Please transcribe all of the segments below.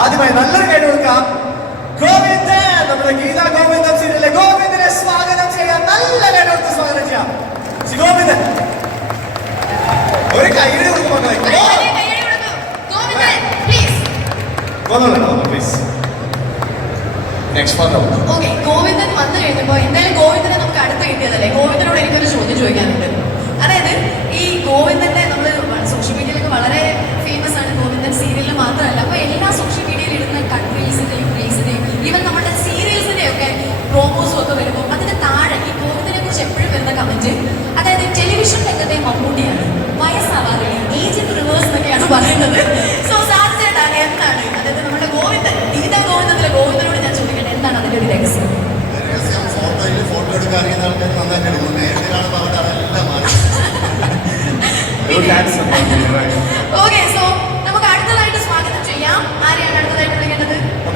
ആദ്യമായി നല്ലൊരു കേട്ട് കൊടുക്കാം. ഗോവിന്ദൻ നമ്മുടെ ഗീത ഗോവിന്ദൻ സീരിയലിലെ ഗോവിന്ദനെ സ്വാഗതം ചെയ്യാം നല്ല കേട്ട് കൊടുത്ത് സ്വാഗതം ചെയ്യാം. ശ്രീ ഗോവിന്ദൻ. ഒരു കൈയ്യടി കൊടുക്കും മക്കളെ. Govindan, please next photo okay Govindan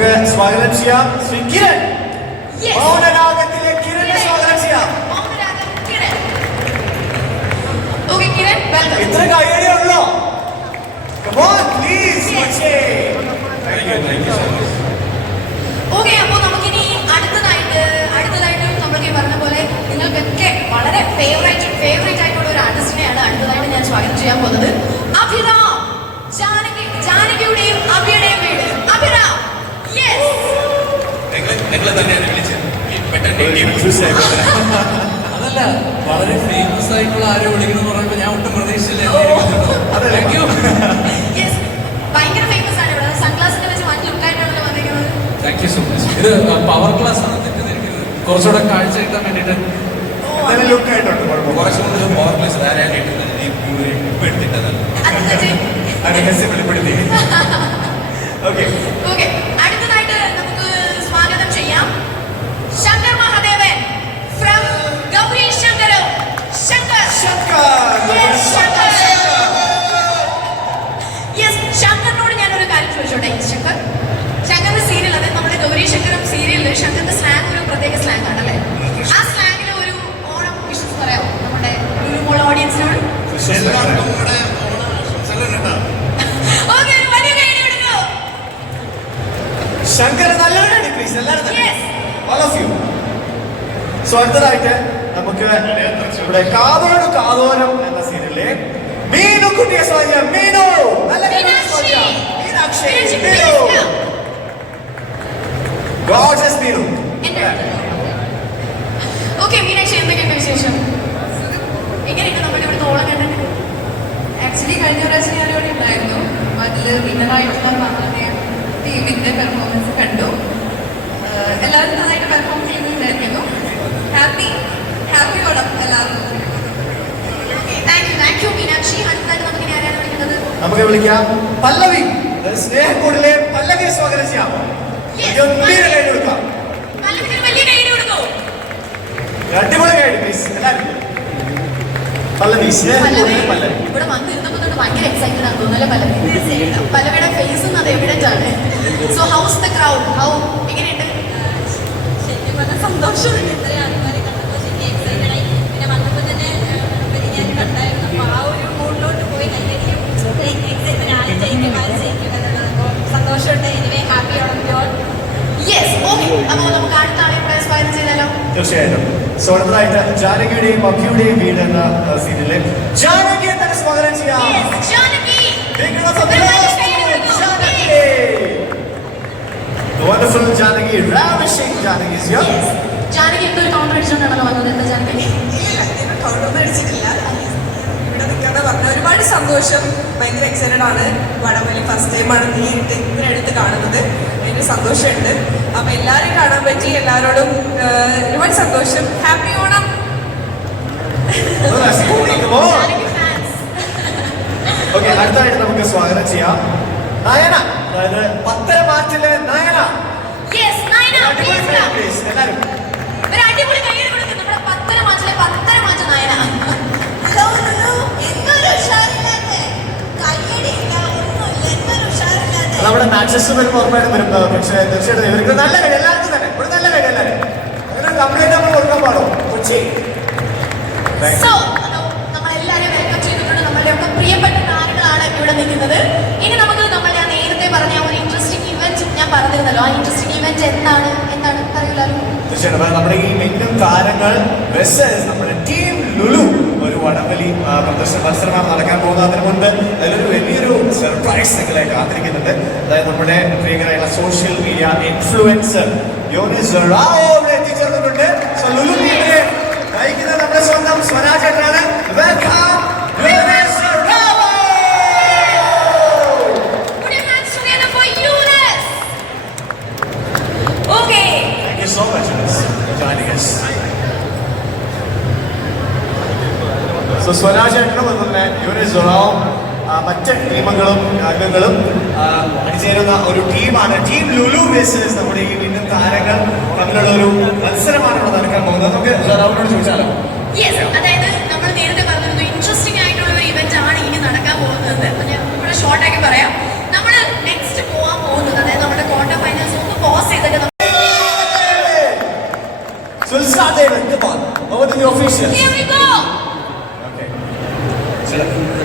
നമുക്ക് സ്വാഗതം ചെയ്യാം. ശ്രീ കിരൺ. Yes. മൗനരാഗത്തിലെ കിരണിനെ സ്വാഗതം ചെയ്യാം. മൗനരാഗം കിരൺ. ഓക്കെ കിരൺ വെൽക്കം ഇത്ര കൈയടി ഉള്ളോ. പ്ലീസ് ഓക്കെ അതല്ല വളരെ ഫേമസ് ആയിട്ടുള്ള ആരോ വിളിക്കുന്നു പറയുമ്പോൾ ഞാൻ ഒട്ടും പ്രതീക്ഷിച്ചില്ല അതല്ലേ? താങ്ക് യു സോ മച്ച് ഇത് പവർ ക്ലാസ് ആണ് തെറ്റിദ്ധരിക്കുന്നത്. കുറച്ചുകൂടെ കാഴ്ച കിട്ടാൻ വേണ്ടിയിട്ട്. ലുക്ക് ആയിട്ടുണ്ട് കുഴപ്പമില്ല. കുറച്ച് മുതൽ പവർ ക്ലാസ് അടുത്തത് അത് രഹസ്യം വെളിപ്പെടുത്തി. ഓക്കെ ഓക്കെ സോ അടുത്തതായിട്ട് നമുക്ക് ഇവിടെ കാതോട് കാതോരം എന്ന സീരിയലിലെ മീനു കുട്ടിയെ സ്വാഗതം മീനു! നല്ല. മീനാക്ഷി മീനു! ഗോഡ്സ് മീനു. ഓക്കെ മീനാക്ഷി എന്തൊക്കെയുണ്ട് വിശേഷം എങ്ങനെയുണ്ട് നമ്മുടെ ഇവിടുത്തെ ഓളം കണ്ടിട്ട് ആക്ച്വലി കഴിഞ്ഞ പ്രാവശ്യം ഞാൻ ഇവിടെ ഉണ്ടായിരുന്നു അതിൽ വിന്നറായിട്ടുള്ള മകളുടെ ടീമിന്റെ പെർഫോമൻസ് കണ്ടു ആഹ് എല്ലാവരും നന്നായിട്ട് പെർഫോം ചെയ്യുന്നുണ്ടായിരുന്നു ഹാപ്പി ഹാപ്പി ഓണം എല്ലാവർക്കും thank you thank you Meenakshi അടുത്തതായിട്ട് നമുക്ക് ഇനി ആരാണ് വിളിക്കുന്നത് നമുക്ക് വിളിക്കാം. പല്ലവി സ്നേഹക്കൂടിലെ പല്ലവി സ്വാഗതം ചെയ്യാം. ഗംഭീര കൈ കൊടുക്കാം. അടിപൊളി കൈ പ്ലീസ് എല്ലാവരും. പല്ലവി പല്ലവി സ്നേഹക്കൂടിലെ പല്ലവി ഇവിടെ വന്നിരുന്നപ്പോ തൊട്ട് ഭയങ്കര എക്സൈറ്റഡ് ആണ് തോന്നുന്നല്ലേ പല്ലവി? പല്ലവിയുടെ ഫേസ് അത് എവിഡന്റ് ആണ്. So how's the crowd how എങ്ങനെയുണ്ട്? ശരിക്കും പറഞ്ഞാൽ സന്തോഷമുണ്ട് ഇത്രയും ആൾക്കാരെ കണ്ടപ്പോൾ ശരിക്കും എക്സൈറ്റഡ് ആയി. പിന്നെ വന്നപ്പോൾ തന്നെ ഞാൻ കണ്ടായിരുന്നു അപ്പോൾ ആ ഒരു ജയിക്കും ആരും ജയിക്കും എന്നുള്ളത് സന്തോഷമുണ്ട്. Anyway happy Onam y'all yes okay അപ്പോൾ നമുക്ക് അടുത്ത ആളെ കൂടെ സ്വാഗതം ചെയ്താലോ? തീർച്ചയായിട്ടും. സോ അടുത്തതായിട്ട് ജാനകിയുടെയും അഭിയുടെയും വീട് എന്ന സീരിയലിലെ ജാനകിയെ തന്നെ സ്വാഗതം ചെയ്യാം. Janaki. The wonderful Janaki, ravishing Janaki is here. Yes. Janaki എന്തോ കൗണ്ടർ അടിച്ചുകൊണ്ടാണല്ലോ വന്നത് എന്താ ജാനകി. കൗണ്ടൊന്നും അടിച്ചിട്ടില്ല ഇവിടെ ഒരുപാട് സന്തോഷം. ഭയങ്കര എക്സൈറ്റഡ് ആണ്. വടംവലി ഫസ്റ്റ് ടൈമാണ് നേരിട്ട് ഇത്ര എടുത്ത് കാണുന്നത്. ഭയങ്കര സന്തോഷമുണ്ട്. അപ്പൊ എല്ലാവരെയും കാണാൻ പറ്റി. എല്ലാവരോടും ഒരുപാട് സന്തോഷം. ഹാപ്പി ഓണം. അടുത്തതായിട്ട് നമുക്ക് സ്വാഗതം ചെയ്യാം. നയന. അതായത് പത്തര മാറ്റിലെ നയന. എല്ലാവരും നമ്മുടെ മാച്ചസ് വരുമ്പോൾ ഉറപ്പായിട്ടും വരും പക്ഷേ തീർച്ചയായിട്ടും ഇവർക്ക് നല്ല കാര്യം എല്ലാവർക്കും തന്നെ. ഇവിടെ നല്ല കാര്യം എല്ലാവരും. അങ്ങനെ കംപ്ലൈന്റ് നമ്മൾ കൊടുക്കാൻ പാടും. കൊച്ചി. ഇനി നമുക്ക് നമ്മൾ ഞാൻ നേരത്തെ പറഞ്ഞ ആ ഒരു ഇൻട്രസ്റ്റിംഗ് ഇവന്റ് പറഞ്ഞിരുന്നല്ലോ. ആ ഇൻട്രസ്റ്റിംഗ് ഇവന്റ് എന്താണ്? എന്താണ്? തീർച്ചയായിട്ടും. നമ്മുടെ ഈ മെയിനും താരങ്ങൾ ബസ് നമ്മുടെ ലുലു ആ, പ്രദർശന മത്സരമാണ് നടക്കാൻ പോകുന്നത് അതിന് മുൻപ് അതിലൊരു വലിയൊരു സർപ്രൈസ് നിങ്ങളെ കാത്തിരിക്കുന്നുണ്ട്. അതായത് നമ്മുടെ പ്രിയങ്കരായുള്ള സോഷ്യൽ മീഡിയ ഇൻഫ്ലുവൻസർ യോനിസ് എത്തിച്ചേർന്നിട്ടുണ്ട്. സോ സ്വരാജേട്ടനും അതുപോലെ യൂനിസ് സൊറാവും മറ്റ് ടീമുകളും അംഗങ്ങളും അണിചേരുന്ന ഒരു ടീമാണ് ടീം ലുലു ബേസിസ് നമ്മുടെ ഈ വീണ്ടും താരങ്ങൾ തമ്മിലുള്ള ഒരു മത്സരമാണ് ഇവിടെ നടക്കാൻ പോകുന്നത് നമുക്ക് സൊറാവിനോട് ചോദിച്ചാലോ അതായത് നമ്മൾ നേരത്തെ പറഞ്ഞിരുന്നു ഇൻട്രസ്റ്റിംഗ് ആയിട്ടുള്ള ഒരു ഇവന്റ് ആണ് ഇനി നടക്കാൻ പോകുന്നത് പറയാം നമ്മൾ നെക്സ്റ്റ് പോകാൻ പോകുന്നത് അതായത് നമ്മുടെ ക്വാർട്ടർ ഫൈനൽസ് ഒന്ന് പോസ് ചെയ്തിട്ട് നമ്മൾ So we'll start there. Come on. Over to the officials. Here we go. Thank you.